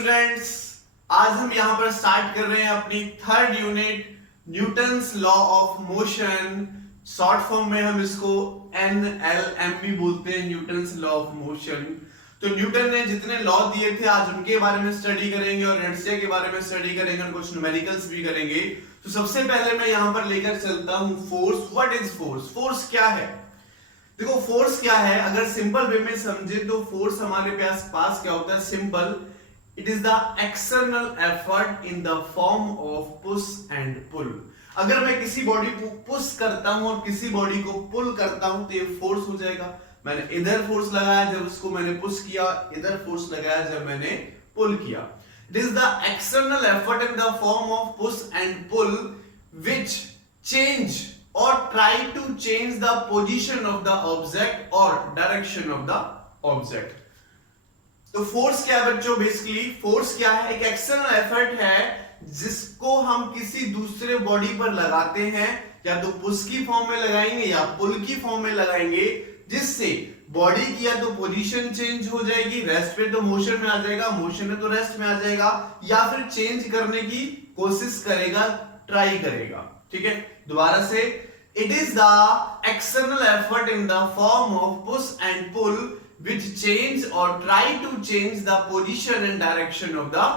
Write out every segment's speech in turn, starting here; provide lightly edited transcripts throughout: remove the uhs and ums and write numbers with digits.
Students, आज हम यहां पर स्टार्ट कर रहे हैं अपनी third unit Newton's law of motion. Short form में हम इसको NLM भी बोलते हैं, न्यूटन्स लॉ ऑफ मोशन। तो न्यूटन ने जितने लॉ दिए थे आज उनके बारे में स्टडी करेंगे और इनर्शिया के बारे में स्टडी करेंगे और कुछ न्यूमेरिकल्स भी करेंगे। तो सबसे पहले मैं यहां पर लेकर चलता हूं force. What is force? Force क्या है? देखो फोर्स क्या है, अगर सिंपल वे में समझे तो फोर्स हमारे पास क्या होता है? Simple, it is the external effort in the form of push and pull. अगर मैं किसी बॉडी को पुश करता हूं और किसी बॉडी को पुल करता हूं तो ये फोर्स हो जाएगा। मैंने इधर फोर्स लगाया जब उसको मैंने पुश किया, इधर फोर्स लगाया जब मैंने पुल किया। It is the external effort in the form of push and pull which change or try to change the position of the object or direction of the object। तो force क्या है बच्चों? Basically force क्या है? एक external effort है जिसको हम किसी दूसरे बॉडी पर लगाते हैं, या तो पुश की फॉर्म में लगाएंगे या पुल की फॉर्म में लगाएंगे, जिससे बॉडी की या तो पोजीशन चेंज हो जाएगी, रेस्ट पे तो मोशन में आ जाएगा, मोशन में तो रेस्ट में आ जाएगा, या फिर चेंज करने की कोशिश करेगा, ट्राई करेगा। ठीक है, दोबारा से, it is the external effort in the form of push and pull which change or try to change the position and direction of the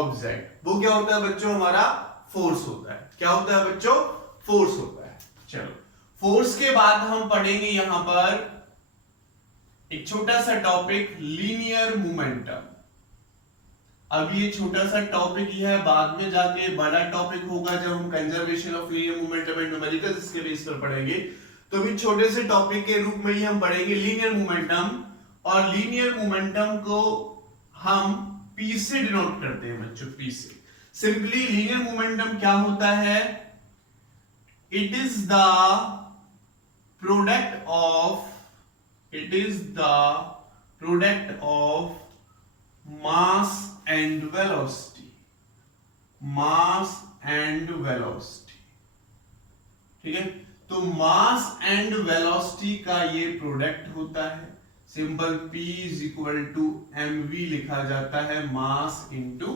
object। वो क्या होता है बच्चों? हमारा फोर्स होता है। क्या होता है बच्चों? फोर्स होता है। चलो, फोर्स के बाद हम पढ़ेंगे यहां पर एक छोटा सा टॉपिक, लीनियर मोमेंटम। अब ये छोटा सा टॉपिक ही है, बाद में जाके बड़ा टॉपिक होगा जब हम conservation of linear momentum and numericals इसके बेस पर पढ़ेंगे। तो भी छोटे से टॉपिक के रूप में ही हम पढ़ेंगे लीनियर मोमेंटम, और लीनियर मोमेंटम को हम P से डिनोट करते हैं बच्चों, P से। सिंपली लीनियर मोमेंटम क्या होता है? It is the product of mass and velocity. ठीक है, तो मास एंड वेलोसिटी का ये प्रोडक्ट होता है। Simple P is equal to mv लिखा जाता है, मास इंटू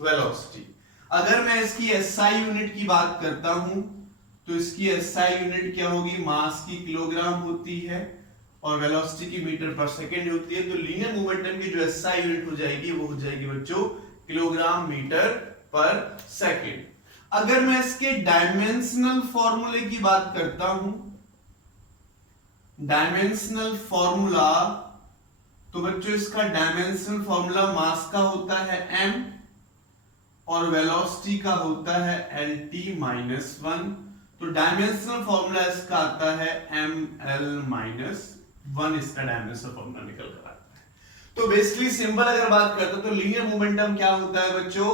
वेलोसिटी। अगर मैं इसकी SI यूनिट की बात करता हूं तो इसकी SI यूनिट क्या होगी? मास की किलोग्राम होती है और वेलोसिटी की मीटर पर सेकंड होती है। तो लीनियर मोमेंटम की जो SI यूनिट हो जाएगी वो हो जाएगी बच्चों किलोग्राम मीटर पर सेकंड। अगर मैं इसके डायमेंशनल फॉर्मूले की बात करता हूं, डायमेंशनल फॉर्मूला, तो बच्चों इसका डायमेंशनल फॉर्मूला मास का होता है m और वेलोसिटी का होता है LT-1। तो डायमेंशनल फॉर्मूला इसका आता है ml-1, इसका डायमेंशनल फॉर्मूला निकल कर आता है। तो बेसिकली सिंपल अगर बात करते तो लीनियर मोमेंटम क्या होता है बच्चों?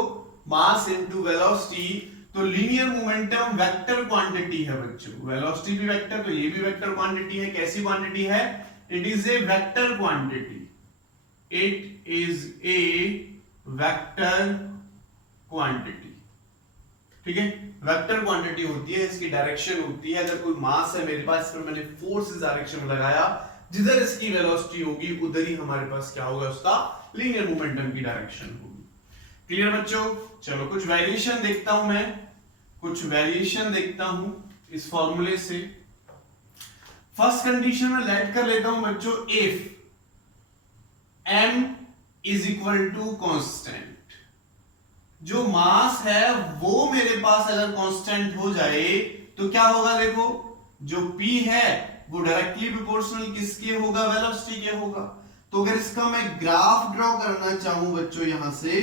Mass into velocity. तो लीनियर मोमेंटम वेक्टर क्वांटिटी है बच्चों, वेलोसिटी भी वेक्टर, तो ये भी वेक्टर क्वांटिटी है। कैसी क्वांटिटी है? It is a vector quantity, it is a vector quantity. ठीक है, वेक्टर क्वांटिटी होती है, इसकी डायरेक्शन होती है। अगर कोई मास है मेरे पास, पर मैंने फोर्स इस डायरेक्शन में लगाया, जिधर इसकी वेलोसिटी होगी उधर ही हमारे पास क्या होगा? उसका लीनियर मोमेंटम की डायरेक्शन होगी। क्लियर बच्चों? चलो कुछ वेरिएशन देखता हूं, मैं कुछ वेरिएशन देखता हूं इस फॉर्मूले से। फर्स्ट कंडीशन में लेट कर लेता हूं बच्चों, if m is equal to constant. जो मास है वो मेरे पास अगर कांस्टेंट हो जाए तो क्या होगा? देखो, जो P है वो डायरेक्टली प्रोपोर्शनल किसके होगा? वेलोसिटी के होगा। तो अगर इसका मैं ग्राफ ड्रॉ करना चाहूं बच्चों यहां से,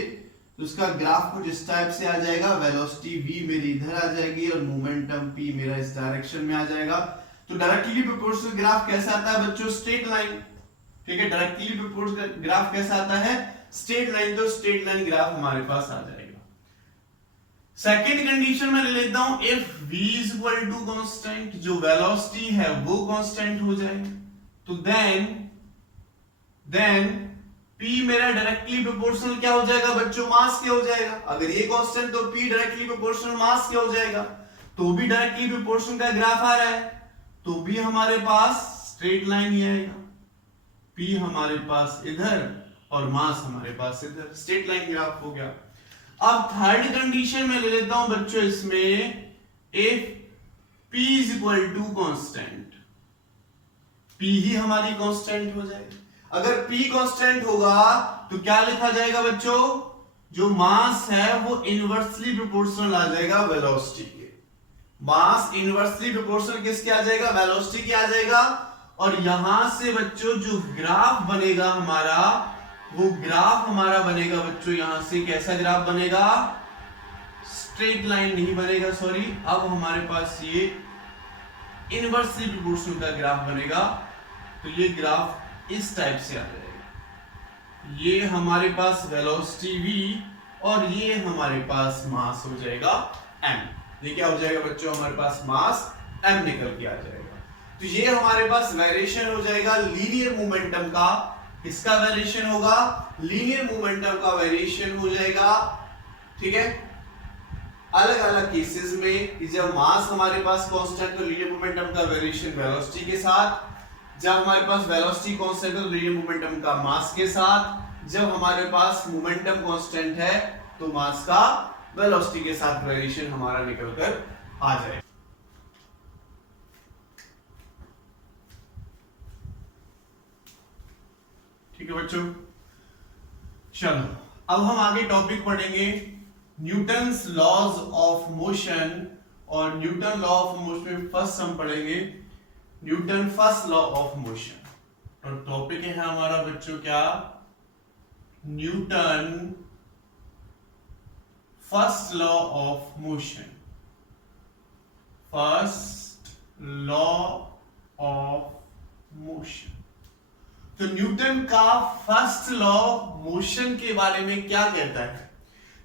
तो इसका ग्राफ कुछ इस टाइप से आ जाएगा। वेलोसिटी v मेरी इधर आ जाएगी और मोमेंटम P मेरा इस डायरेक्शन में आ जाएगा। तो डायरेक्टली प्रोपोर्शनल ग्राफ कैसा आता है बच्चों? Straight line. ठीक है, डायरेक्टली प्रोपोर्शनल ग्राफ कैसा आता है? Straight line. तो स्ट्रेट लाइन ग्राफ हमारे पास आ जाएगा। सेकेंड कंडीशन में ले लेता हूं, if v is equal to constant, जो वेलोसिटी है वो कांस्टेंट हो जाए, तो देन P मेरा डायरेक्टली प्रोपोर्शनल क्या हो जाएगा बच्चों? मास के हो जाएगा। अगर ये कांस्टेंट तो P डायरेक्टली प्रोपोर्शनल मास के हो जाएगा। तो भी डायरेक्टली प्रोपोर्शनल का ग्राफ आ रहा है, तो भी हमारे पास स्ट्रेट लाइन ही आएगा। P हमारे पास इधर और मास हमारे पास इधर, स्ट्रेट लाइन ग्राफ हो गया। अब थर्ड कंडीशन में ले लेता हूं बच्चों इसमें, if P is equal to constant, P ही हमारी कांस्टेंट हो जाएगी। अगर P कांस्टेंट होगा तो क्या लिखा जाएगा बच्चों, जो मास है वो इनवर्सली प्रोपोर्शनल आ जाएगा वेलोसिटी के। मास इनवर्सली प्रोपोर्शनल किसके आ जाएगा, वेलोसिटी के आ जाएगा। और यहां से बच्चों जो ग्राफ बनेगा हमारा, वो ग्राफ हमारा बनेगा बच्चों, यहां से कैसा ग्राफ बनेगा, स्ट्रेट लाइन नहीं बनेगा, सॉरी। अब हमारे पास ये इनवर्सली प्रोपोर्शनल का ग्राफ बनेगा। तो ये ग्राफ इस टाइप से आ जाएगा, ये हमारे पास वेलोसिटी v और ये हमारे पास मास हो जाएगा m। ये क्या हो जाएगा बच्चों, हमारे पास मास m निकल के आ जाएगा। तो ये हमारे पास वेरिएशन हो जाएगा लीनियर मोमेंटम का। किसका वेरिएशन होगा, लीनियर मोमेंटम का वेरिएशन हो जाएगा। ठीक है, अलग अलग केसेस में जब मास हमारे पास कांस्टेंट तो लीनियर मोमेंटम का वेरिएशन वेलोसिटी के साथ, जब हमारे पास वेलोसिटी कांस्टेंट है तो लीनियर मोमेंटम का मास के साथ, जब हमारे पास मोमेंटम कांस्टेंट है तो मास का वेलोसिटी के साथ वेरिएशन हमारा निकल कर आ जाए। ठीक है बच्चों, चलो अब हम आगे टॉपिक पढ़ेंगे न्यूटन्स लॉज ऑफ मोशन। और न्यूटन लॉ ऑफ मोशन में फर्स्ट हम पढ़ेंगे Newton first law of motion. और टॉपिक है हमारा बच्चों क्या, Newton first law of motion. First law of motion. तो न्यूटन का फर्स्ट लॉ मोशन के बारे में क्या कहता है।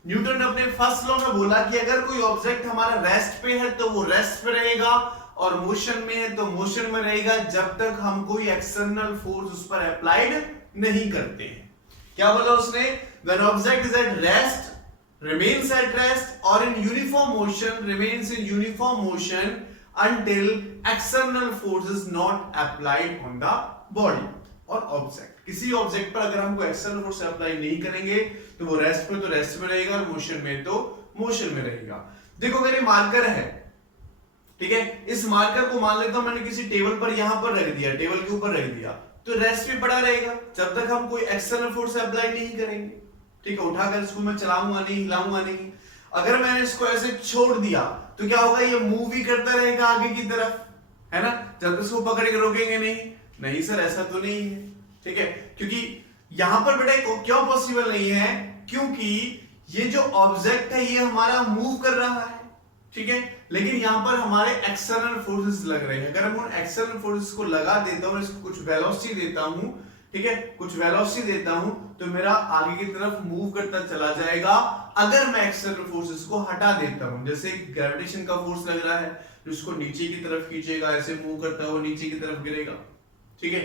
न्यूटन ने अपने फर्स्ट लॉ में बोला कि अगर कोई ऑब्जेक्ट हमारा रेस्ट पे है तो वो रेस्ट पे रहेगा, और मोशन में है तो मोशन में रहेगा, जब तक हम कोई एक्सटर्नल फोर्स उस पर अप्लाइड नहीं करते हैं। क्या बोला उसने, when object is at rest remains at rest or in uniform motion remains in uniform motion until external force is not applied on the body और ऑब्जेक्ट। किसी ऑब्जेक्ट पर अगर हम कोई एक्सटर्नल फोर्स अप्लाई नहीं करेंगे तो वो रेस्ट पे तो रेस्ट में रहेगा और मोशन में तो मोशन में रहेगा। देखो अगर ये मार्कर है, ठीक है, इस मार्कर को मान लेता हूं मैंने किसी टेबल पर यहां पर रख दिया, टेबल के ऊपर रख दिया, तो रेस्ट पे पड़ा रहेगा जब तक हम कोई एक्सटर्नल फोर्स अप्लाई नहीं करेंगे। ठीक है, उठाकर इसको मैं चलाऊंगा नहीं, हिलाऊंगा नहीं। अगर मैंने इसको ऐसे छोड़ दिया तो क्या होगा, ये मूव ही करता रहेगा आगे की तरफ, है ना, जब इसको पकड़ के रोकेंगे नहीं। नहीं सर ऐसा तो नहीं है, ठीक है, क्योंकि यहां पर बेटा क्यों पॉसिबल नहीं है, क्योंकि ये जो ऑब्जेक्ट है ये हमारा मूव कर रहा है, ठीक है, लेकिन यहां पर हमारे एक्सटर्नल फोर्सेस लग रहे हैं। अगर हम उन एक्सटर्नल फोर्सेस को लगा देता हूं, इसको कुछ वेलोसिटी देता हूं, ठीक है, कुछ वेलोसिटी देता हूं तो मेरा आगे की तरफ मूव करता चला जाएगा। अगर मैं एक्सटर्नल फोर्सेस को हटा देता हूं, जैसे ग्रेविटेशन का फोर्स लग रहा है जो इसको नीचे की तरफ खींचेगा, ऐसे मूव करता हुआ नीचे की तरफ गिरेगा, ठीक है।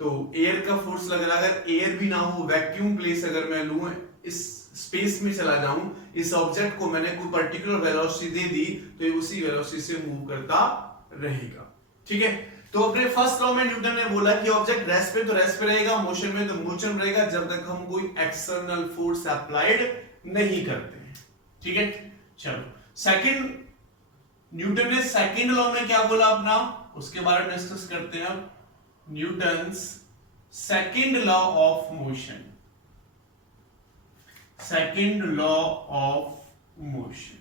तो एयर का फोर्स लग रहा है, अगर एयर भी ना हो, वैक्यूम प्लेस अगर मैं लूं, इस स्पेस में चला जाऊं, इस ऑब्जेक्ट को मैंने कोई पर्टिकुलर वेलोसिटी दे दी तो ये उसी वेलोसिटी से मूव करता रहेगा, ठीक है। तो अपने फर्स्ट लॉ में न्यूटन ने बोला कि ऑब्जेक्ट रेस्ट पे तो रेस्ट पे रहेगा, मोशन में तो मोशन में रहेगा, जब तक हम कोई एक्सटर्नल फोर्स अप्लाइड नहीं करते हैं, ठीक है। चलो सेकंड, न्यूटन ने सेकंड लॉ में क्या बोला अपना, उसके बारे में डिस्कस करते हैं अब। Newton's second law of motion. Second law of motion.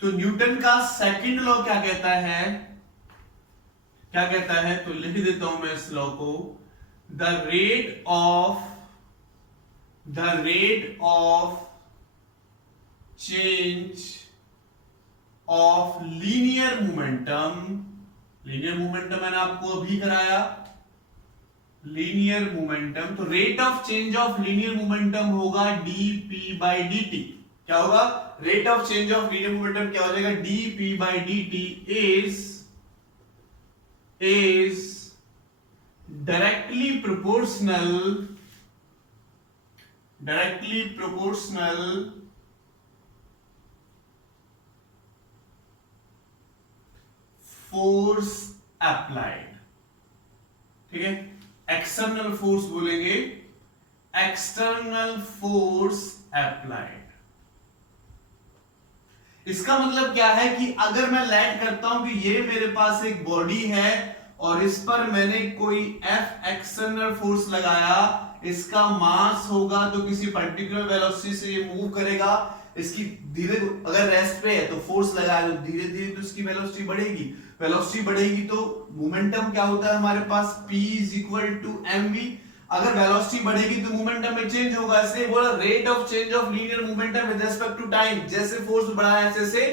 तो न्यूटन का सेकंड लॉ क्या कहता है, क्या कहता है, तो लिख देता हूं मैं इस लॉ को, the rate of change of linear momentum. Linear momentum मैंने आपको अभी कराया, लीनियर मोमेंटम, तो rate of change of linear momentum होगा dp/dt। क्या होगा, rate of change of linear momentum क्या हो जाएगा, dp/dt is directly proportional force applied, ठीक है। एक्सटर्नल फोर्स बोलेंगे एक्सटर्नल फोर्स अप्लाइड। इसका मतलब क्या है कि अगर मैं लेट करता हूं कि ये मेरे पास एक बॉडी है और इस पर मैंने कोई F एक्सटर्नल फोर्स लगाया, इसका मास होगा तो किसी पर्टिकुलर वेलोसिटी से ये मूव करेगा, इसकी धीरे अगर रेस्ट पे है तो फोर्स लगाया तो धीरे धीरे तो इसकी वेलोसिटी बढ़ेगी, वेलोसिटी बढ़ेगी तो मोमेंटम क्या होता है हमारे पास P is equal to mv। अगर वेलोसिटी बढ़ेगी तो मोमेंटम में चेंज होगा, इसलिए बोला rate of change of linear momentum with respect to time. जैसे फोर्स बढ़ा है ऐसे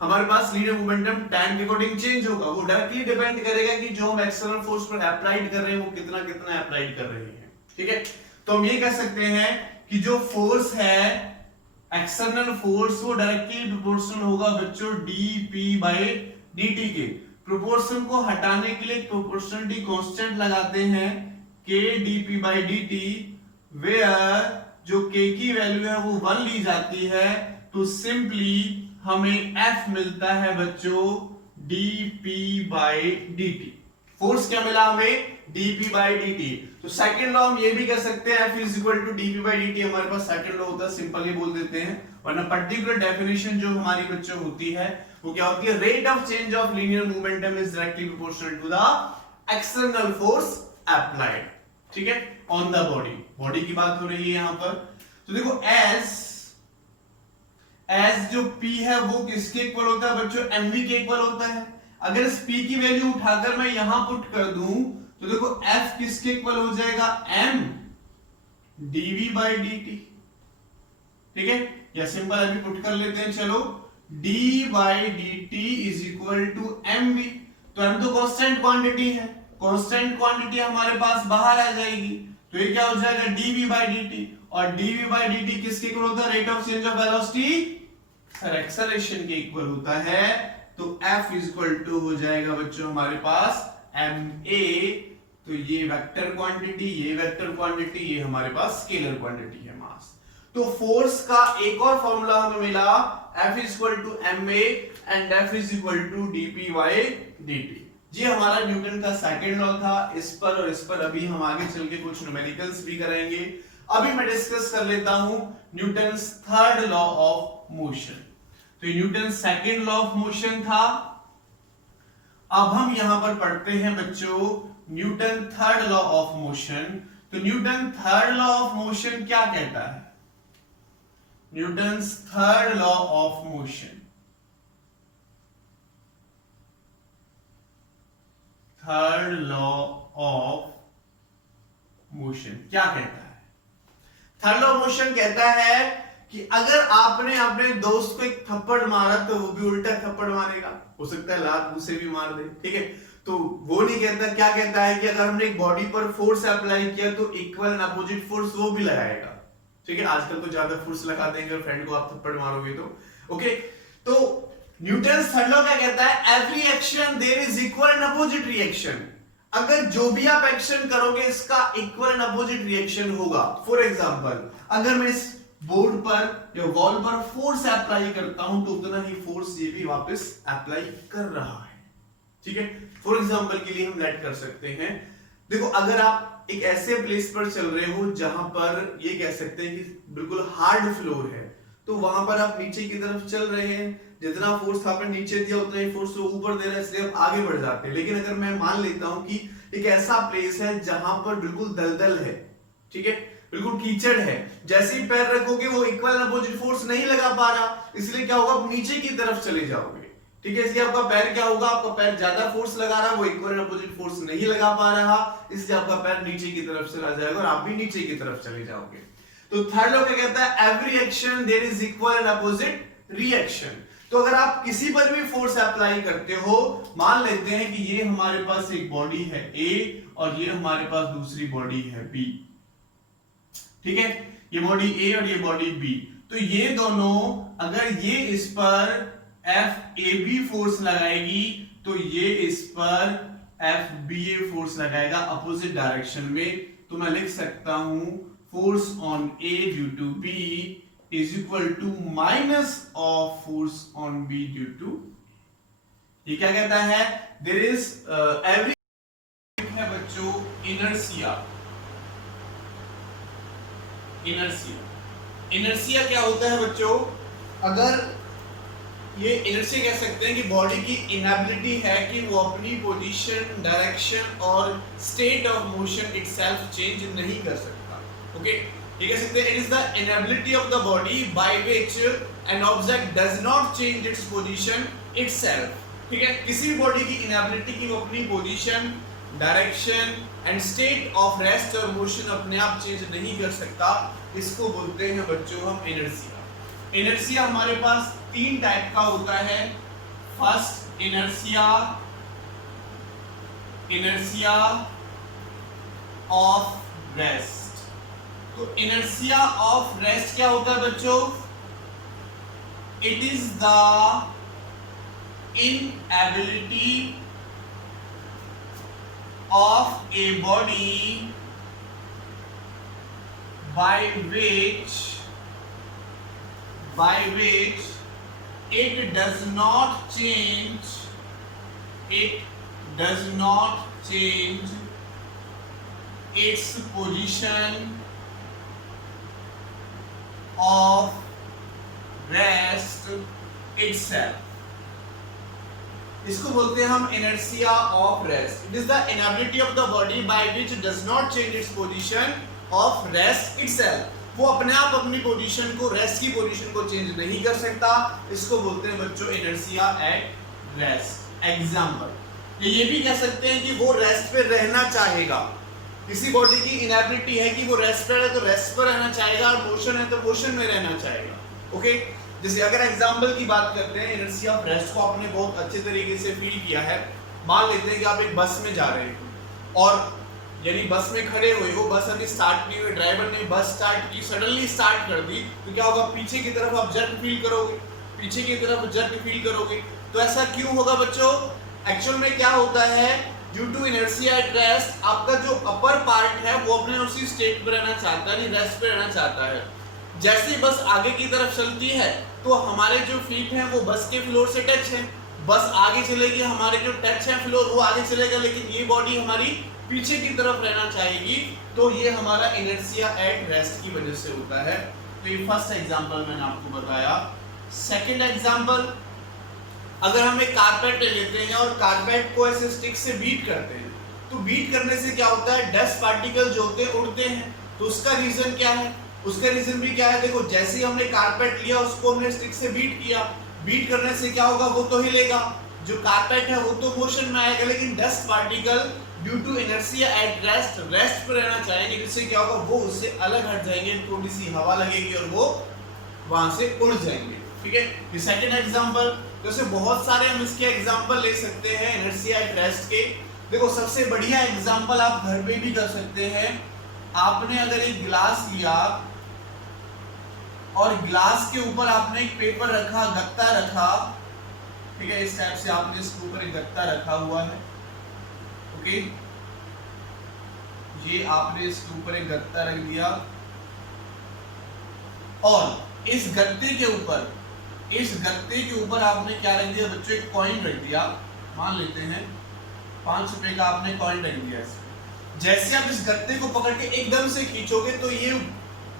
हमारे पास लीनियर मोमेंटम टाइम के अकॉर्डिंग चेंज होगा। वो डायरेक्टली डिपेंड करेगा कि जो हम एक्सटर्नल फोर्स पर अप्लाइड कर रहे हैं वो कितना कितना अप्लाइड कर रहे हैं। ठीक है, तो हम ये कह सकते हैं कि जो फोर्स है एक्सटर्नल फोर्स वो डायरेक्टली प्रोपोर्शनल होगा बच्चों dp/dt के। प्रोपोर्शन को हटाने के लिए प्रोपोर्शनलिटी कांस्टेंट लगाते हैं k dp/dt, वेयर जो k की वैल्यू है वो 1 ली जाती है, तो सिंपली हमें F मिलता है बच्चों dp/dt। फोर्स क्या मिला हमें dp/dt। तो सेकंड लॉ हम ये भी कह सकते हैं F is equal to dp/dt, हमारे पास सेकंड लॉ होता है, सिंपली बोल देते हैं, वरना पर्टिकुलर डेफिनेशन जो हमारी बच्चों होती है वो क्या होती है, rate of change of linear momentum is directly proportional to the external force applied. ठीक है, ऑन द बॉडी, बॉडी की बात हो रही है यहां पर। तो देखो एस जो P है वो किसके इक्वल होता है बच्चों, mv के इक्वल होता है। अगर इस P की वैल्यू उठाकर मैं यहां पुट कर दूं तो देखो F किसके इक्वल हो जाएगा, m dv/dt। ठीक है, या सिंपल अभी पुट कर लेते हैं, चलो d/dt is equal to mv। तो m तो कांस्टेंट क्वांटिटी है, कांस्टेंट क्वांटिटी हमारे पास बाहर आ जाएगी, तो ये क्या हो जाएगा dv/dt, और dv/dt किसके इक्वल होता है, rate of change of velocity sir acceleration के इक्वल होता है। तो F इज इक्वल टू हो जाएगा बच्चों हमारे पास ma। तो ये वेक्टर क्वांटिटी, ये वेक्टर क्वांटिटी, ये हमारे पास स्केलर क्वांटिटी है, मास। तो फोर्स का एक और फॉर्मूला हमें मिला, F is equal to ma and F is equal to dp/dt। ये हमारा न्यूटन का सेकंड लॉ था। इस पर और इस पर अभी हम आगे चल के कुछ न्यूमेरिकल्स भी करेंगे। अभी मैं डिस्कस कर लेता हूं Newton's third law of motion. तो Newton second law of motion था, अब हम यहां पर पढ़ते हैं बच्चों Newton third law of motion. तो Newton third law of motion क्या कहता है, Newton's third law of motion, third law of motion क्या कहता है। थर्ड लॉ ऑफ मोशन कहता है कि अगर आपने अपने दोस्त को एक थप्पड़ मारा तो वो भी उल्टा थप्पड़ मारेगा, हो सकता है लात मुंह से भी मार दे। ठीक है, तो वो नहीं कहता, क्या कहता है कि अगर हमने एक बॉडी पर फोर्स अप्लाई किया तो इक्वल एंड अपोजिट फोर्स वो भी लगाएगा। ठीक है, आजकल तो ज्यादा फोर्स लगा देंगे फ्रेंड को आप थप्पड़ मारोगे तो। ओके, तो न्यूटन्स थर्ड लॉ क्या कहता है, every action there is equal and opposite reaction. अगर जो भी आप एक्शन करोगे इसका इक्वल एंड अपोजिट रिएक्शन होगा। फॉर एग्जांपल, अगर मैं इस बोर्ड पर या वॉल पर फोर्स अप्लाई करता हूं तो उतना ही फोर्स ये भी वापस अप्लाई कर रहा है। ठीक है, फॉर एग्जांपल के लिए हम लेट कर सकते हैं, देखो अगर आप एक ऐसे प्लेस पर चल रहे हो जहां पर ये कह सकते हैं कि बिल्कुल हार्ड फ्लोर है, तो वहां पर आप नीचे की तरफ चल रहे हैं, जितना फोर्स आपने नीचे दिया उतना ही फोर्स वो ऊपर दे रहा है, इसलिए आप आगे बढ़ जाते हैं। लेकिन अगर मैं मान लेता हूं कि एक ऐसा प्लेस है जहां पर बिल्कुल दलदल है, ठीक है, बिल्कुल कीचड़ है, जैसे ही पैर रखोगे वो इक्वल अपोजिट फोर्स नहीं लगा पा रहा, इसलिए क्या होगा, आप नीचे की तरफ चले जाओगे। ठीक है, इसलिए आपका पैर क्या होगा, आपका पैर ज्यादा फोर्स लगा रहा है, वो इक्वल अपोजिट फोर्स नहीं लगा पा रहा, इसलिए आपका पैर नीचे की तरफ चला जाएगा और आप भी नीचे की तरफ चले जाओगे। तो थर्ड लॉ क्या कहता है, every action there is equal and opposite reaction. तो अगर आप किसी पर भी फोर्स अप्लाई करते हो, मान लेते हैं कि ये हमारे पास एक बॉडी है A और ये हमारे पास दूसरी बॉडी है B। ठीक है, ये बॉडी A और ये बॉडी B, तो ये दोनों अगर ये इस पर FAB फोर्स लगाएगी तो ये इस पर FBA फोर्स लगाएगा अपोजिट डायरेक्शन में। तो मैं लिख सकता हूं force on A due to B is equal to minus of force on B due to. ये क्या कहता है, देयर इज एवरी है बच्चों इनर्शिया, इनर्शिया। इनर्शिया क्या होता है बच्चों? अगर ये इनर्शिया कह सकते हैं कि बॉडी की इनएबिलिटी है कि वो अपनी पोजीशन, डायरेक्शन और state of motion itself change नहीं कर सकता। ओके, ये कह सकते हैं it is the inability of the body by which an object does not change its position itself. ठीक है, किसी भी बॉडी की इनएबिलिटी की वो अपनी position, direction and state of rest और मोशन अपने आप चेंज नहीं कर सकता, इसको बोलते हैं बच्चों हम इनर्शिया। इनर्शिया हमारे पास 3 टाइप का होता है। First inertia, inertia of rest. तो इनर्शिया ऑफ रेस्ट क्या होता है बच्चों? It is the inability of a body by which it does not change its position of rest itself। इसको बोलते हैं हम inertia of rest. It is the inability of the body by which does not change its position of rest itself. वो अपने आप अपनी position को, rest की पोजीशन को चेंज नहीं कर सकता, इसको बोलते हैं बच्चों इनर्शिया एट रेस्ट। एग्जांपल, ये भी कह सकते हैं कि वो रेस्ट पे रहना चाहेगा। किसी बॉडी की इनएबिलिटी है कि वो रेस्ट पर है तो रेस्ट पर रहना चाहेगा, और मोशन है तो मोशन में रहना चाहेगा। ओके, जैसे अगर एग्जाम्पल की बात करते हैं, इनर्शिया ऑफ रेस्ट को आपने बहुत अच्छे तरीके से फील किया है। मान लेते हैं कि आप एक बस में जा रहे हैं और यानी बस में खड़े हुए हो, बस अभी स्टार्ट नहीं हुई, ड्राइवर ने बस स्टार्ट की, सडनली स्टार्ट कर दी, तो क्या होगा? पीछे की तरफ आप जर्क फील करोगे, पीछे की तरफ जर्क फील करोगे। तो ऐसा क्यों होगा बच्चों? एक्चुअल में क्या होता है, due to inertia at rest आपका जो अपर पार्ट है वो अपने उसी स्टेट पर रहना चाहता है, रेस्ट पे रहना चाहता है। जैसे बस आगे की तरफ चलती है तो हमारे जो फीट हैं वो बस के फ्लोर से टच है, बस आगे चलेगी, हमारे जो टच है फ्लोर वो आगे चलेगा, लेकिन ये बॉडी हमारी पीछे की तरफ रहना चाहेगी। तो ये हमारा इनर्शिया एट रेस्ट की वजह से होता है। तो ये फर्स्ट एग्जांपल मैंने आपको बताया। सेकंड एग्जांपल, अगर हम एक कारपेट ले लेते हैं और कारपेट को ऐसे स्टिक से बीट करते हैं, तो बीट करने से क्या होता है? डस्ट पार्टिकल जो होते हैं उड़ते हैं। तो उसका रीजन क्या है? उसका रीजन भी क्या है? देखो, जैसे ही हमने कारपेट लिया, उसको हमने स्टिक से बीट किया, बीट करने से क्या होगा? वो तो हिलेगा, जो कारपेट है वो तो मोशन में आएगा, लेकिन dust particle due to inertia at rest पर रहना चाहेंगे, जिससे क्या होगा? वो उससे अलग हट जाएंगे, थोड़ी सी हवा लगेगी और वो वहां से उड़ जाएंगे। ठीक है, ये सेकंड एग्जांपल। जैसे बहुत सारे हम इसके एग्जांपल ले सकते हैं इनर्शिया एट रेस्ट के। देखो, सबसे बढ़िया एग्जांपल आप घर पे भी कर सकते हैं। आपने अगर एक गिलास लिया और गिलास के ऊपर आपने एक पेपर रखा, गत्ता रखा, ठीक है, इस टाइप से आपने इसके ऊपर एक गत्ता रखा हुआ है। ओके, ये आपने इसके ऊपर एक गत्ता रख दिया और इस गत्ते के ऊपर आपने क्या रख दिया बच्चों? एक कॉइन रख दिया। मान लेते हैं 5 रुपए का आपने कॉइन रख दिया। जैसे आप इस गत्ते को पकड़ के एकदम से खींचोगे तो ये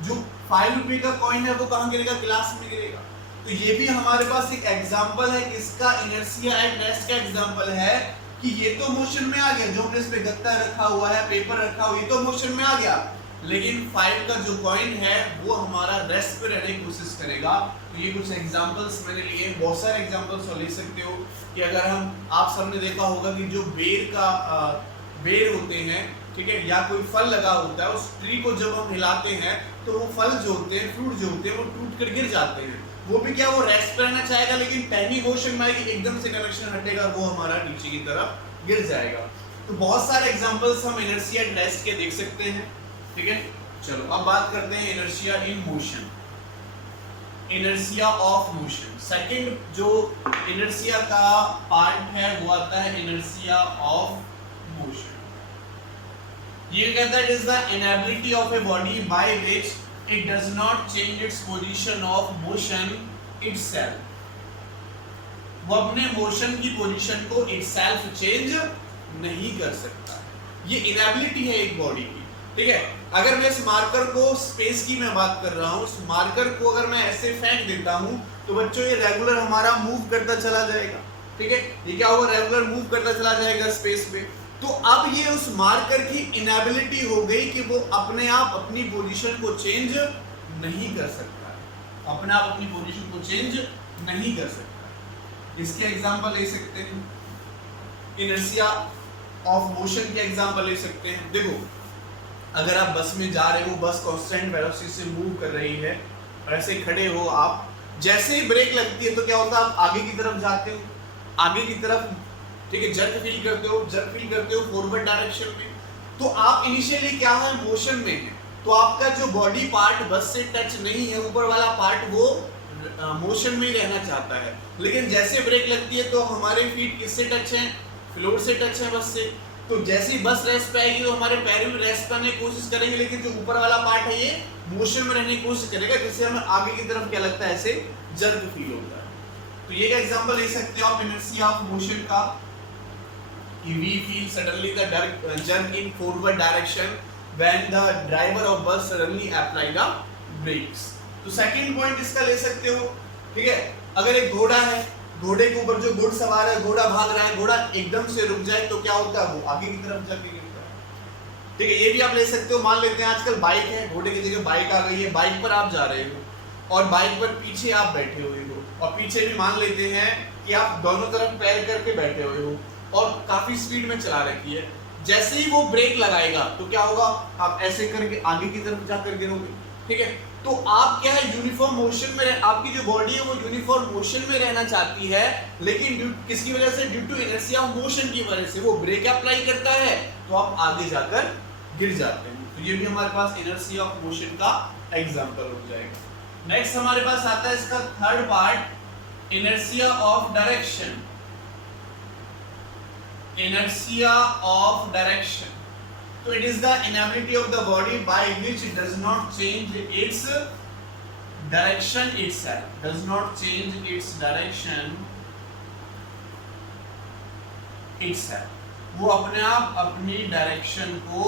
जो 5 रुपए का कॉइन है वो कहाँ गिरेगा? गिलास में गिरेगा। तो ये भी हमारे पास एक एग्जांपल है, किसका? इनर्शिया एट रेस्ट का एग्जांपल है कि ये तो मोशन में आ गया, जो हमने इस पे गत्ता रखा हुआ है, पेपर रखा हुआ, ये तो मोशन में आ गया, लेकिन 5 का जो कॉइन है वो हमारा रेस्ट पे रहने की कोशिश करेगा। तो ये कुछ एग्जांपल्स मैंने लिए, बहुत सारे एग्जांपल्स ले सकते हो कि अगर आप सबने देखा होगा कि जो बेर होते हैं, ठीक है, या कोई फल लगा होता है, उस ट्री को जब हम हिलाते हैं तो वो फल जो होते हैं, फ्रूट जो होते हैं, वो टूट कर गिर जाते हैं। वो भी क्या, वो रेस्ट पे रहना चाहेगा, लेकिन पहली मोशन में आएगी, एकदम से कनेक्शन हटेगा, वो हमारा नीचे की तरफ गिर जाएगा। तो बहुत सारे एग्जांपल्स हम इनर्शिया एट रेस्ट के देख सकते हैं। ठीक है, चलो अब बात करते हैं inertia in motion, inertia of motion. Second जो इनर्शिया का पार्ट है वो आता है इनर्शिया ऑफ मोशन। ये कहता है it is the inability of a body by which it does not change its position of motion itself। वो अपने मोशन की पोजीशन को itself चेंज नहीं कर सकता। ये इनएबिलिटी है एक बॉडी की। ठीक है, अगर मैं इस मार्कर को, स्पेस की मैं बात कर रहा हूं, इस मार्कर को अगर मैं ऐसे फेंक देता हूं तो बच्चों ये रेगुलर हमारा मूव करता चला जाएगा, ठीक है। ये क्या होगा, रेगुलर मूव करता चला जाएगा स्पेस में। तो अब ये उस मार्कर की इनएबिलिटी हो गई कि वो अपने आप अपनी पोजीशन को चेंज नहीं कर सकता, अपने आप अपनी पोजीशन को चेंज नहीं कर सकता। इसके एग्जांपल ले सकते हैं, इनर्शिया ऑफ मोशन के एग्जांपल ले सकते हैं। देखो, अगर आप बस में जा रहे हो, बस कांस्टेंट वेलोसिटी से मूव कर रही है, और ऐसे खड़े हो आप, जैसे ही ब्रेक लगती है तो क्या होता है, आप आगे की तरफ जाते हो, आगे की तरफ, ठीक है, जर्क फील करते हो फॉरवर्ड डायरेक्शन में। तो आप इनिशियली क्या है, मोशन में है, तो आपका जो बॉडी पार्ट बस से टच नहीं है, ऊपर वाला पार्ट वो मोशन में ही रहना चाहता है। लेकिन जैसे ब्रेक लगती है तो हमारे फीट किससे टच हैं, फ्लोर से टच है, बस से। तो जैसे ही बस रेस्ट पे आएगी तो हमारे पैर भी रेस्ट करने की कोशिश करेंगे, लेकिन जो ऊपर वाला पार्ट है ये मोशन में रहने की कोशिश करेगा, जिससे हमें आगे की तरफ क्या लगता है, ऐसे जर्क फील होता है। तो ये का एग्जांपल ले सकते हो आप इनर्शिया ऑफ मोशन का, कि we feel suddenly the jerk in forward direction when the driver of bus suddenly apply the brakes। तो सेकंड पॉइंट इसका ले सकते हो, ठीक है। अगर एक घोड़ा है, घोड़े के ऊपर जो घुड़सवार है, घोड़ा भाग रहा है, घोड़ा एकदम से रुक जाए तो क्या होता है, वो आगे की तरफ जाके गिरता है, ठीक है। ये भी आप ले सकते हो। मान लेते हैं आजकल बाइक है, घोड़े की जगह बाइक आ गई है, बाइक पर आप जा रहे हो और बाइक पर पीछे आप बैठे हुए हो, और पीछे भी मान लेते हैं कि आप दोनों तरफ पैर करके बैठे हुए हो और काफी स्पीड में चला रखी है। जैसे ही वो ब्रेक लगाएगा तो क्या होगा, आप ऐसे करके आगे की तरफ जाकर गिरोगे, ठीक है। तो आप क्या है, यूनिफॉर्म मोशन में, आपकी जो बॉडी है वो यूनिफॉर्म मोशन में रहना चाहती है, लेकिन किसकी वजह से, due to inertia of motion की वजह से वो ब्रेक अप्लाई करता है, तो आप आगे जाकर गिर जाते हैं। तो ये भी हमारे पास इनर्शिया ऑफ मोशन का एग्जांपल हो जाएगा। नेक्स्ट हमारे पास आता है इसका third part, inertia of direction. Inertia of direction. So it is the inability of the body by which it does not change its direction itself. Does not change its direction itself. वो अपने आप अपनी direction को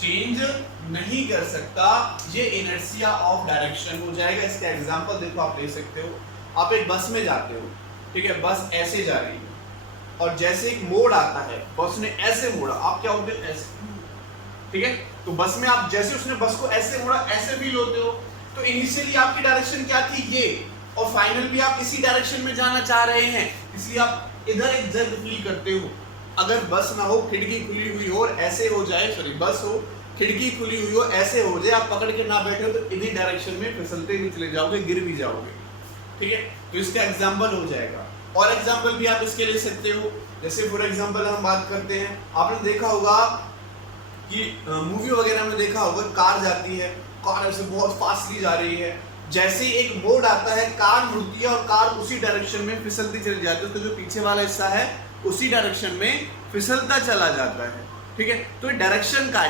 change नहीं कर सकता, ये inertia of direction हो जाएगा। इसका एग्जांपल देखो, आप ले सकते हो। आप एक बस में जाते हो, ठीक है, बस ऐसे जा रही है और जैसे एक मोड़ आता है, बस ने ऐसे मोड़ा, आप क्या होते हो, ऐसे, ठीक है। तो बस में आप जैसे उसने बस को ऐसे मोड़ा, ऐसे फील होते हो। तो इनिशियली आपकी डायरेक्शन क्या थी, ये, और फाइनल भी आप इसी डायरेक्शन में जाना चाह रहे हैं, इसलिए आप इधर एक जर्क फील करते हो। अगर बस ना हो, खिड़की खुली हुई हो और ऐसे हो जाए, सॉरी बस हो, खिड़की खुली हुई हो, ऐसे हो जाए, आप पकड़ के ना बैठे हो तो इन्हीं डायरेक्शन में फिसलते भी चले जाओगे, गिर भी जाओगे, ठीक है। तो इसका एग्जाम्पल हो जाएगा। और एग्जाम्पल भी आप इसके ले सकते हो। जैसे फॉर एग्जाम्पल हम बात करते हैं, आपने देखा होगा कि मूवी वगैरह में देखा होगा, कार जाती है, कार ऐसे बहुत फास्टली जा रही है, जैसे एक मोड़ आता है कार मुड़ती है और कार उसी डायरेक्शन में फिसलती चली जाती है, तो जो पीछे वाला हिस्सा है उसी डायरेक्शन में फिसलता चला जाता है, ठीक है। तो डायरेक्शन का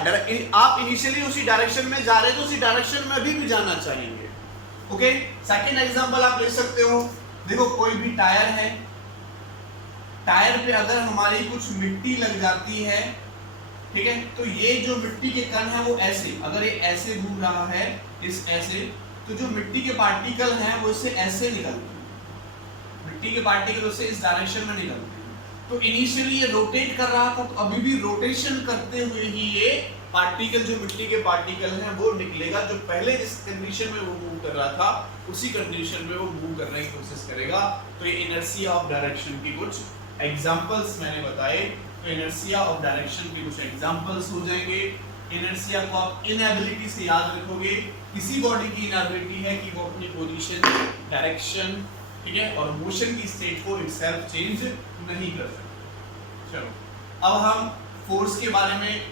आप इनिशियली उसी डायरेक्शन में जा रहे हैं तो उसी डायरेक्शन में भी जाना चाहिए, ओके। सेकंड एग्जांपल आप ले सकते हो। देखो, कोई भी टायर है, टायर पे अगर हमारी कुछ मिट्टी लग जाती है, ठीक है, तो ये जो मिट्टी के कण है वो ऐसे, अगर ये ऐसे घूम रहा है, इस ऐसे, तो जो मिट्टी के पार्टिकल हैं वो इससे ऐसे निकलते हैं, मिट्टी के पार्टिकल उससे इस डायरेक्शन में निकलते हैं। तो इनिशियली ये रोटेट कर रहा था, तो अभी भी रोटेशन करते हुए ही ये पार्टिकल, जो मिट्टी के पार्टिकल हैं वो निकलेगा, जो पहले जिस कंडीशन में वो मूव कर रहा था उसी कंडीशन में वो मूव करने की कोशिश करेगा। तो ये इनर्शिया ऑफ डायरेक्शन की कुछ एग्जांपल्स मैंने बताए। तो इनर्शिया ऑफ डायरेक्शन के कुछ एग्जांपल्स हो जाएंगे। इनर्शिया को आप इनएबिलिटी से याद रखोगे, किसी बॉडी की इनएबिलिटी है कि वो अपनी पोजीशन, डायरेक्शन, ठीक है, और मोशन की स्टेट को इटसेल्फ चेंज नहीं कर सकते। चलो अब हम फोर्स के बारे में,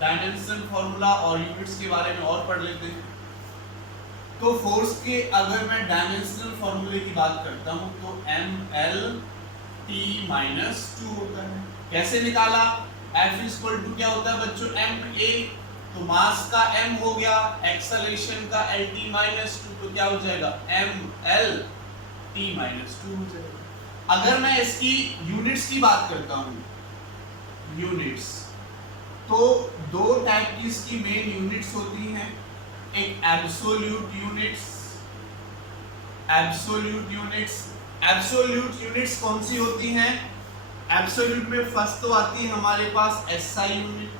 डायमेंशन फॉर्मूला और यूनिट्स के बारे में और पढ़ लेते हैं। तो फोर्स के अगर मैं डायमेंशनल फॉर्मूले की बात करता हूं तो mLT-2 होता है। कैसे निकाला? F क्या होता है बच्चों, ma, तो मास का m हो गया, एक्सेलरेशन का LT-2, तो क्या हो जाएगा mLT-2 हो जाएगा। अगर मैं इसकी यूनिट्स की बात करता हूं, यूनिट्स, तो दो टाइप की इसकी मेन यूनिट्स होती हैं, एक एब्सोल्यूट यूनिट्स। एब्सोल्यूट यूनिट्स कौन सी होती हैं? एब्सोल्यूट में फर्स्ट तो आती है हमारे पास एसआई यूनिट।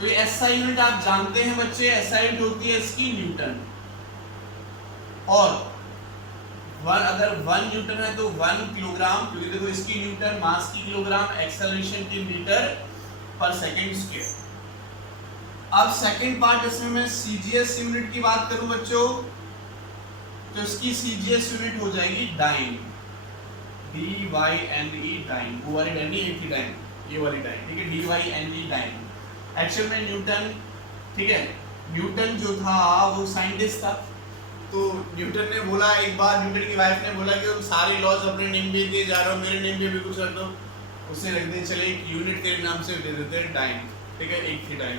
तो ये एसआई यूनिट आप जानते हैं बच्चे, एसआई यूनिट होती है इसकी न्यूटन। और अगर 1 न्यूटन है तो 1 किलोग्राम, क्योंकि देखो इसकी न्यूटन मास की किलोग्राम, एक्सेलरेशन की मीटर पर सेकंड स्क्वायर। अब सेकंड पार्ट इसमें मैं सीजीएस यूनिट की बात करूं बच्चों, तो इसकी सीजीएस यूनिट हो जाएगी डाइन, DYNE डाइन, वो वाली डाइन नहीं, एक ही डाइन, ये वाली डाइन, ठीक है, DYNE डाइन। एक्चुअल में न्यूटन, ठीक है, न्यूटन जो था वो साइंटिस्ट था। तो न्यूटन ने बोला एक बार, न्यूटन की वाइफ ने बोला कि तुम सारे लॉज अपने नेम पे दिए जा रहे हो, मेरे नेम पे भी कुछ कर दो। उसे रख दे, चले एक यूनिट तेरे नाम से दे देते हैं डाइन, ठीक है, एक थी डाइन।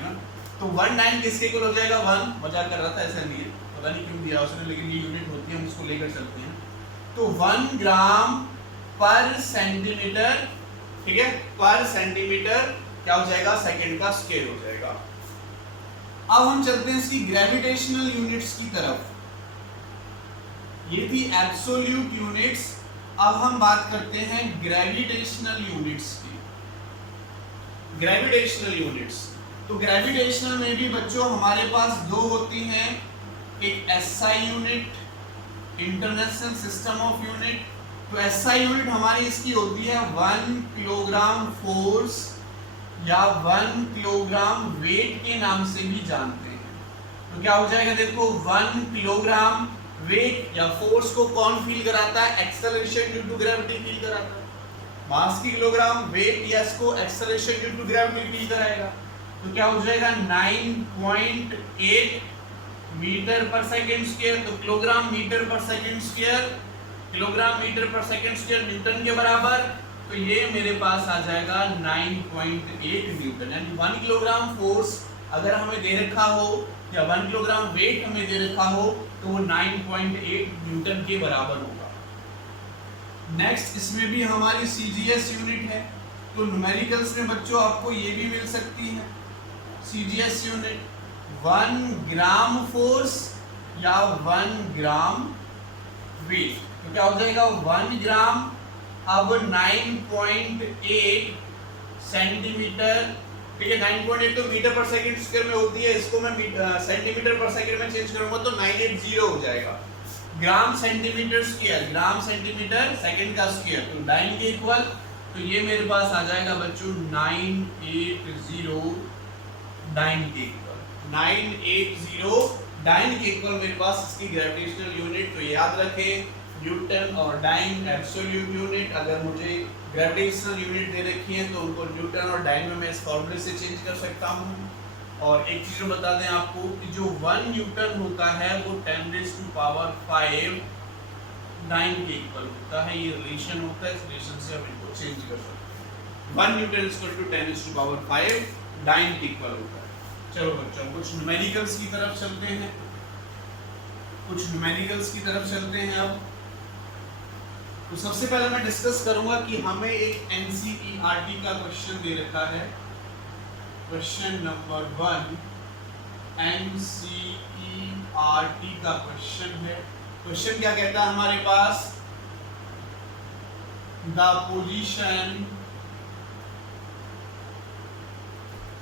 तो 1 डाइन किसके इक्वल हो जाएगा? 1, मजाक कर रहा था, ऐसा नहीं है, पता नहीं क्यों दिया उसने, लेकिन ये यूनिट होती है, हम उसको लेकर चलते हैं। तो 1 ग्राम पर सेंटीमीटर, ठीक है, पर सेंटीमीटर क्या हो जाएगा? सेकंड का स्क्वायर हो जाएगा। अब हम चलते हैं इसकी ग्रेविटेशनल यूनिट्स की तरफ। ये थी एब्सोल्यूट यूनिट्स, अब हम बात करते हैं ग्रेविटेशनल यूनिट्स की। ग्रेविटेशनल यूनिट्स, तो ग्रेविटेशनल में भी बच्चों हमारे पास दो होती हैं, एक SI unit, international system of unit. तो एसआई यूनिट हमारी इसकी होती है 1 किलोग्राम फोर्स या 1 किलोग्राम वेट के नाम से भी जानते हैं। तो क्या हो जाएगा? देखो 1 किलोग्राम वेट या फोर्स को कौन फील कराता है? Acceleration due to gravity feel कराता है। मास की किलोग्राम वेट या इसको acceleration due to gravity feel कराएगा। तो क्या हो जाएगा? 9.8 मीटर पर सेकंड स्क्वायर। तो kilogram metre per second square, kilogram metre per second square newton के बराबर। तो ये मेरे पास आ जाएगा 9.8 न्यूटन। यानी 1 किलोग्राम फोर्स अगर हमें दे रखा हो या 1 किलोग्राम वेट हमें दे रखा हो तो वो 9.8 न्यूटन के बराबर होगा। नेक्स्ट इसमें भी हमारी सीजीएस यूनिट है। तो न्यूमेरिकल्स में बच्चों आपको ये भी मिल सकती है सीजीएस यूनिट, 1 ग्राम फोर्स या 1 ग्राम वेट। तो क्या हो जाएगा? 1 ग्राम अब 9.8 सेंटीमीटर, ठीक है, 9.8 तो मीटर पर सेकंड स्क्वायर में होती है, इसको मैं सेंटीमीटर पर सेकंड में चेंज करूंगा तो 980 हो जाएगा। Gram centimetre square, gram centimetre second का स्क्वायर, तो डाइन के इक्वल। तो ये मेरे पास आ जाएगा बच्चों 980 डाइन के इक्वल, 980 डाइन के इक्वल मेरे पास इसकी ग्रेविटेशनल यूनिट। तो याद रखें न्यूटन और डाइन एब्सोल्यूट यूनिट। अगर मुझे ग्रेविटेशनल यूनिट दे रखी है तो उनको न्यूटन और डाइन में मैं इस फॉर्मूले से चेंज कर सकता हूँ। और एक चीज बता दें आपको कि जो 1 न्यूटन होता है वो 10⁵ डाइन के इक्वल होता है। ये रिलेशन होता है, इस रिलेशन से हम इनको चेंज कर सकते हैं। 1 न्यूटन इक्वल टू 10⁵ डाइन के इक्वल होता है। चलो बच्चों कुछ न्यूमेरिकल्स की तरफ चलते हैं, अब तो सबसे पहले मैं डिस्कस करूंगा कि हमें एक एनसीईआरटी का क्वेश्चन दे रखा है। क्वेश्चन नंबर 1 एनसीईआरटी का क्वेश्चन है। क्वेश्चन क्या कहता है हमारे पास? The position,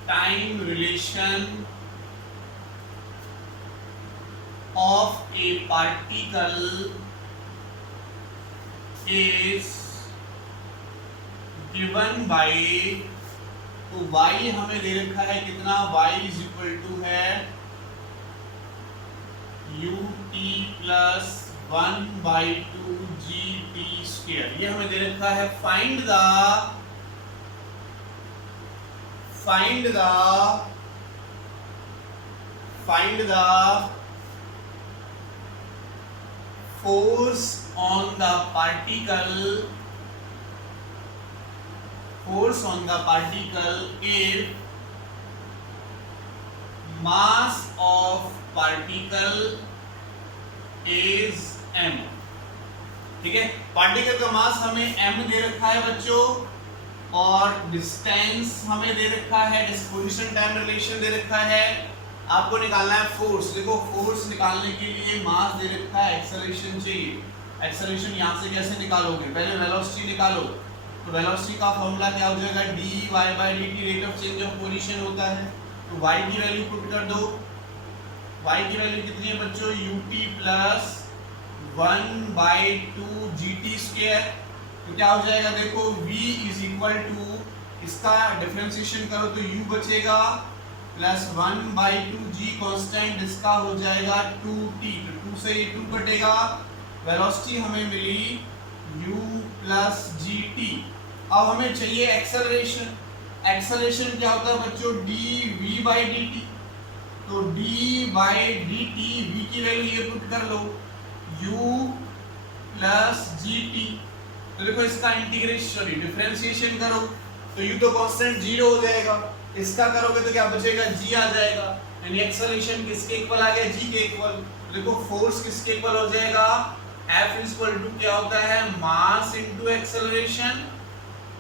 time relation of a particle is given by, तो y हमें दे रखा है कितना? y इज इक्वल टू है ut प्लस 1/2 gt स्क्वायर। ये हमें दे रखा है। Find the force on the particle if mass of particle is m। ठीक है, पार्टिकल का मास हमें m दे रखा है बच्चों, और डिस्टेंस हमें दे रखा है, डिस्पोजिशन टाइम रिलेशन दे रखा है। आपको निकालना है फोर्स। देखो फोर्स निकालने के लिए मास दे रखा है, एक्सेलरेशन चाहिए। एक्सेलरेशन यहाँ से कैसे निकालोगे, पहले वेलोसिटी निकालो। तो वेलोसिटी का फॉर्मूला क्या हो जाएगा, dy/dt rate of change of position होता है। तो y की वैल्यू पुट कर दो। y की वैल्यू कितनी है बच्चों, ut प्लस 1/2 gt²। तो क्या हो जाएगा, देखो v इज इक्वल टू, इसका डिफरेंशिएशन करो तो u बचेगा प्लस 1/2 g कांस्टेंट, इसका हो जाएगा 2t। तो 2 से ये 2 कटेगा, वेलोसिटी हमें मिली u प्लस gt। अब हमें चाहिए एक्सेलरेशन। एक्सेलरेशन क्या होता है बच्चों, dv/dt। तो d/dt, v की वैल्यू ये पुट कर लो, u प्लस gt। तो देखो इसका इंटीग्रेशन डिफरेंशिएशन करो तो u तो कांस्टेंट 0 हो जाएगा, इसका करोगे तो क्या बचेगा, g आ जाएगा। यानी एक्सेलरेशन किसके इक्वल आ गया, g के इक्वल। देखो फोर्स किसके इक्वल हो जाएगा, F इक्वल टू क्या होता है, मास इनटू एक्सेलरेशन।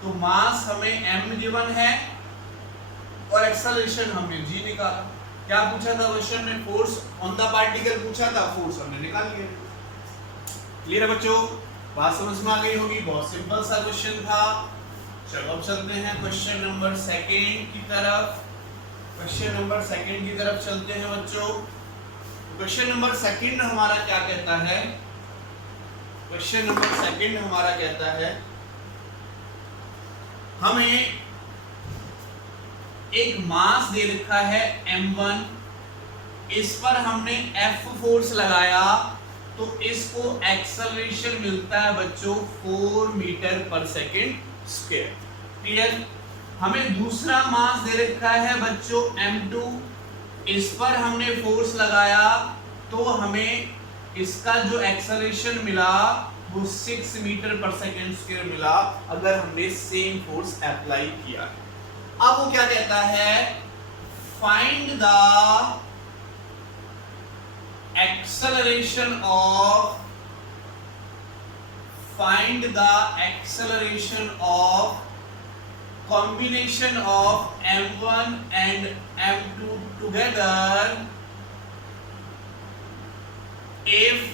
तो मास हमें m गिवन है और एक्सेलरेशन हमने g निकाला। क्या पूछा था क्वेश्चन में, फोर्स ऑन द पार्टिकल पूछा था, फोर्स हमने निकाल लिया। क्लियर है बच्चों, बात समझ में आ गई होगी, बहुत सिंपल सा क्वेश्चन था। चलो अब चलते हैं क्वेश्चन नंबर सेकंड की तरफ। क्वेश्चन नंबर सेकंड की तरफ चलते हैं बच्चों। क्वेश्चन नंबर सेकंड हमारा क्या कहता है, क्वेश्चन नंबर सेकंड हमारा कहता है हमें एक मास दे रखा है m1, इस पर हमने F फोर्स लगाया तो इसको एक्सेलरेशन मिलता है बच्चों 4 मीटर पर सेकेंड स्क्वायर। क्लियर। हमें दूसरा मास दे रखा है बच्चों m2, इस पर हमने फोर्स लगाया तो हमें इसका जो एक्सेलरेशन मिला वो 6 मीटर पर सेकेंड स्क्वायर मिला, अगर हमने सेम फोर्स अप्लाई किया। अब वो क्या कहता है, find the acceleration of combination of m1 and m2 together if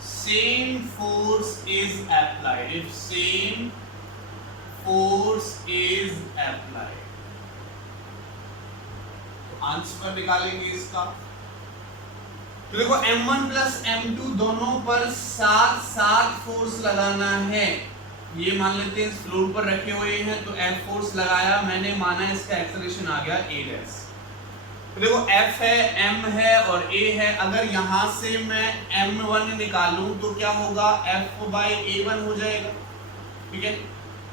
same force is applied, if same force is applied। तो आंसर निकालेंगे इसका। तो देखो m1 प्लस m2 दोनों पर साथ साथ फोर्स लगाना है। ये मान लेते हैं फ्लोर पर रखे हुए हैं तो F फोर्स लगाया मैंने, माना इसका एक्सेलरेशन आ गया a'। तो देखो F है, M है और A है। अगर यहां से मैं m1 निकालूं तो क्या होगा, F/a1 हो जाएगा। ठीक है,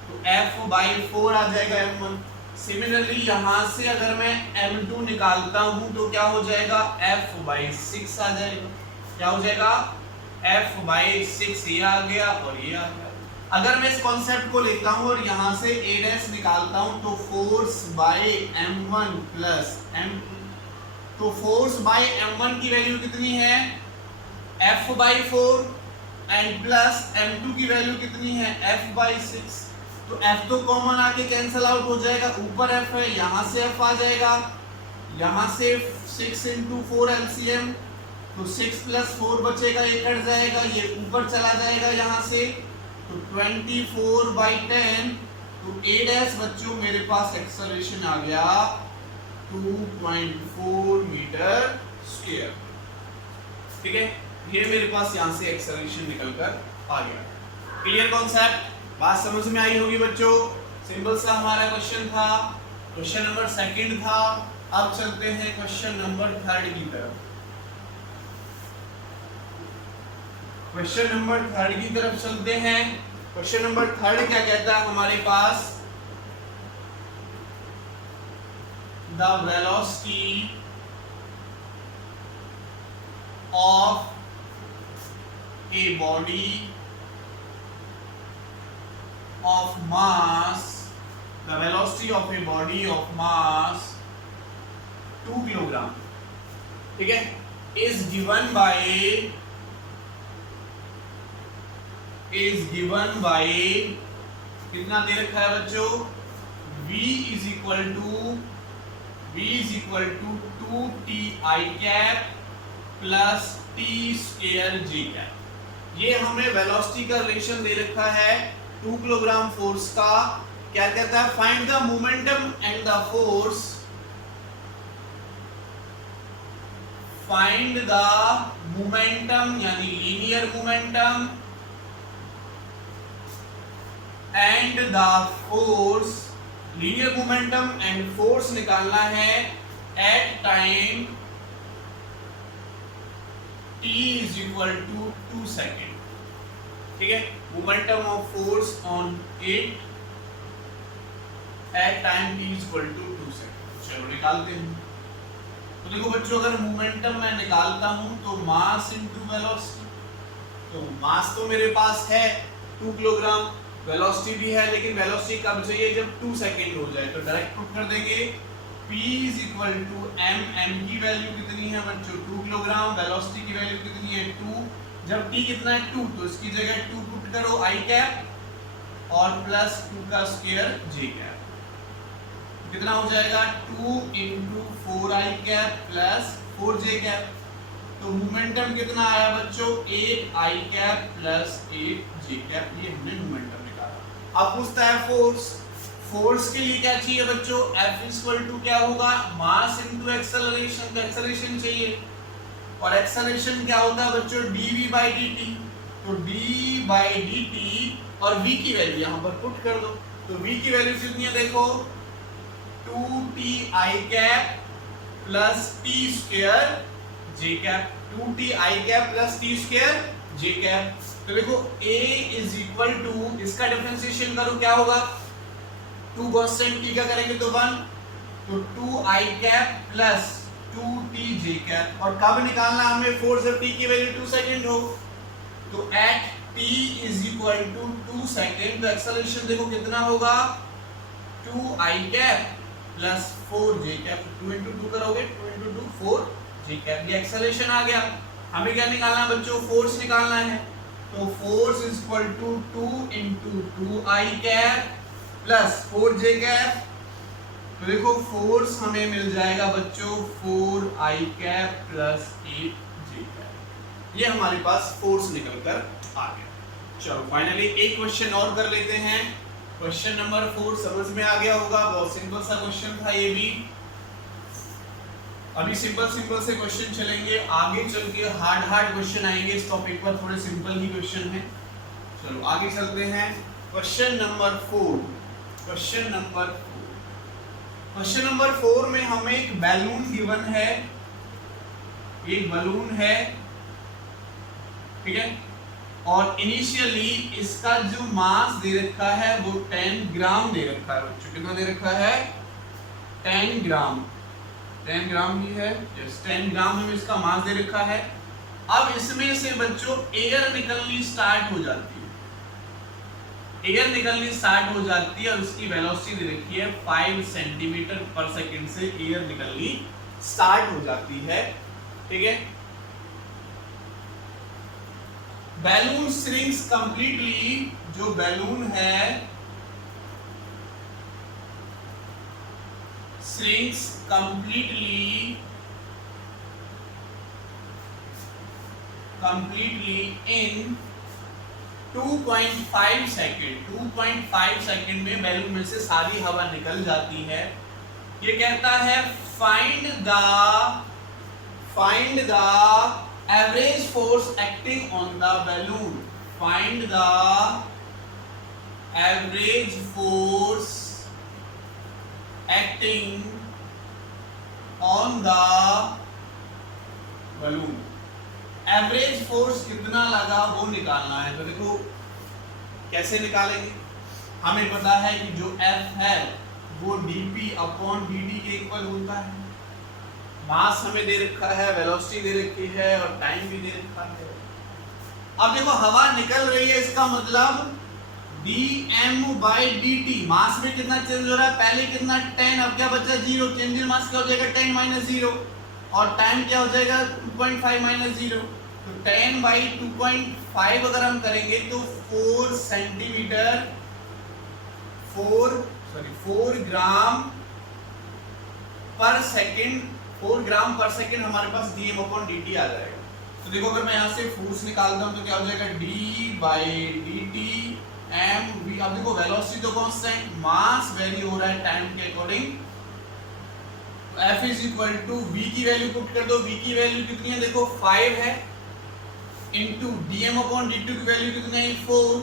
तो F/4 आ जाएगा m1। सिमिलरली यहां से अगर मैं m2 निकालता हूं तो क्या हो जाएगा, F/6 आ जाएगा। क्या हो जाएगा, F/6 ये आ गया और ये आ गया। अगर मैं इस कॉन्सेप्ट को लेता हूं और यहां से a' निकालता हूं तो force by m1 plus m2, तो फोर्स बाय m1 की वैल्यू कितनी है, F/4 एंड प्लस m2 की वैल्यू कितनी है, F/6। तो F तो कॉमन आके कैंसिल आउट हो जाएगा, ऊपर F है, यहां से F आ जाएगा, यहां से 6 × 4 LCM, तो 6 + 4 बचेगा, ये कट जाएगा, ये ऊपर चला जाएगा यहां से, तो 24/10। तो a' बच्चों मेरे पास एक्सेलरेशन आ गया 2.4 मीटर स्क्वायर। ठीक है, ये मेरे पास यहां से एक्सेलरेशन निकलकर आ गया। क्लियर कॉन्सेप्ट, बात समझ में आई होगी बच्चों। सिंपल सा हमारा क्वेश्चन था, क्वेश्चन नंबर सेकंड था। अब चलते हैं क्वेश्चन नंबर थर्ड की तरफ। क्वेश्चन नंबर थर्ड की तरफ चलते हैं। क्वेश्चन नंबर थर्ड क्या कहता है हमारे पास, the velocity of a body of mass, the velocity of a body of mass 2 kilogram, ठीक है, is given by कितना दे रखा है बच्चों, v is equal to 2ti cap plus t square j cap. ये हमें वेलोसिटी का रिलेशन दे रखा है 2 किलोग्राम फोर्स का। क्या कहता है, find the momentum and the force, find the momentum यानी linear momentum and the force, linear momentum and force निकालना है at time t is equal to 2 second. ठीक है, momentum of force on it at time t is equal to 2 second. चलो निकालते हैं। तो देखो बच्चों, अगर मोमेंटम मैं निकालता हूं तो मास इनटू वेलोसिटी, तो मास तो मेरे पास है 2 किलोग्राम, वेलोसिटी भी है, लेकिन वेलोसिटी कब चाहिए, जब 2 सेकंड हो जाए। तो डायरेक्ट पुट कर देंगे p is equal to m, m की वैल्यू कितनी है बच्चों 2 किलोग्राम, वेलोसिटी की वैल्यू कितनी है 2, जब t कितना है 2, तो इसकी जगह 2 पुट करो i कैप और प्लस 2 का स्क्वायर j कैप, कितना हो जाएगा 2 into 4i cap plus 4j cap. तो मोमेंटम कितना आया बच्चों, 8i cap plus 8j cap, ये हमने मोमेंटम निकाला। अब पूछता है फोर्स, फोर्स के लिए क्या चाहिए बच्चों, F इक्वल टू क्या होगा, मास इनटू एक्सेलरेशन, तो एक्सेलरेशन चाहिए, और एक्सेलरेशन क्या होता है बच्चों, dv by dt, तो d by dt और v की वैल्यू यहाँ पर पुट कर दो। तो v की वैल्यू कितनी है देखो 2ti cap plus t square j cap, 2ti cap plus t square j cap. तो देखो a इज इक्वल टू, इसका डिफरेंशिएशन करो क्या होगा, 2 कांस्टेंट t का करेंगे तो 1, तो 2i cap plus 2tj cap, और कब निकालना हमें फोर्स जब t की वैल्यू 2 सेकंड हो, तो at t is equal to 2 second, तो एक्सेलरेशन देखो कितना होगा 2i cap plus 4j cap, 2 into 2 करोगे 2 इंटू 2 4j कैप, ये एक्सेलरेशन आ गया। हमें क्या निकालना है बच्चों, फोर्स निकालना है, तो force is equal to 2 into 2i cap plus 4j cap. तो देखो फोर्स हमें मिल जाएगा बच्चों 4i cap plus 8j cap, ये हमारे पास फोर्स निकल कर आ गया। चलो फाइनली एक क्वेश्चन और कर लेते हैं। क्वेश्चन नंबर 4 समझ में आ गया होगा, बहुत सिंपल सा क्वेश्चन था ये भी। अभी सिंपल से क्वेश्चन चलेंगे, आगे चल के हार्ड क्वेश्चन आएंगे। इस टॉपिक पर थोड़े सिंपल ही क्वेश्चन है। चलो आगे चलते हैं। क्वेश्चन नंबर 4, क्वेश्चन नंबर 4 में हमें एक बैलून गिवन है, एक बलून है, ठीक है, और इनिशियली इसका जो मास दे रखा है वो 10 ग्राम दे रखा है बच्चों। कितना दे रखा है 10 ग्राम, 10 ग्राम ही है, यस 10 ग्राम में इसका मास दे रखा है। अब इसमें से बच्चों एयर निकलनी स्टार्ट हो जाती है, एयर निकलनी स्टार्ट हो जाती है और उसकी वेलोसिटी दे रखी है 5 सेंटीमीटर पर सेकंड से एयर निकलनी स्टार्ट हो जाती है, ठीक है। बैलून श्रिंक्स कंप्लीटली, जो बैलून है shrinks completely in 2.5 second, 2.5 second में बैलून में से सारी हवा निकल जाती है। ये कहता है find the average force acting on the balloon, find the average force acting on the balloon, average force कितना लगा वो निकालना है। तो देखो कैसे निकालेंगे, हमें पता है कि जो F है वो dp अपॉन dt के इक्वल होता है, मास हमें दे रखा है, वेलोसिटी दे रखी है और टाइम भी दे रखा है। अब देखो हवा निकल रही है, इसका मतलब dm by dt, मास में कितना चेंज हो रहा है, पहले कितना 10, अब क्या बचा 0, चेंज इन मास क्या हो जाएगा 10 माइनस 0, और टाइम क्या हो जाएगा 2.5 माइनस 0, तो 10 by 2.5 अगर हम करेंगे तो 4 सेंटीमीटर 4 ग्राम पर सेकेंड, 4 ग्राम पर सेकेंड हमारे पास dm/dt आ जाएगा। तो देखो अगर मैं यहाँ से फोर्स निकालता हूँ तो क्या हो जाएगा, d/dt mv। अब देखो वेलोसिटी तो कांस्टेंट, मास वेरी हो रहा है टाइम के according. F is equal to v की वैल्यू पुट कर दो, v की वैल्यू कितनी है देखो 5 है, इंटू dm/dt की वैल्यू कितनी है 4,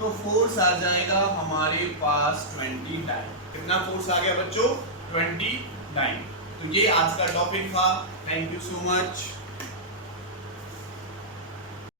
तो फोर्स आ जाएगा हमारे पास 20 टाइम। कितना फोर्स आ गया बच्चों, 20 टाइम। तो ये आज का टॉपिक था। Thank you so much.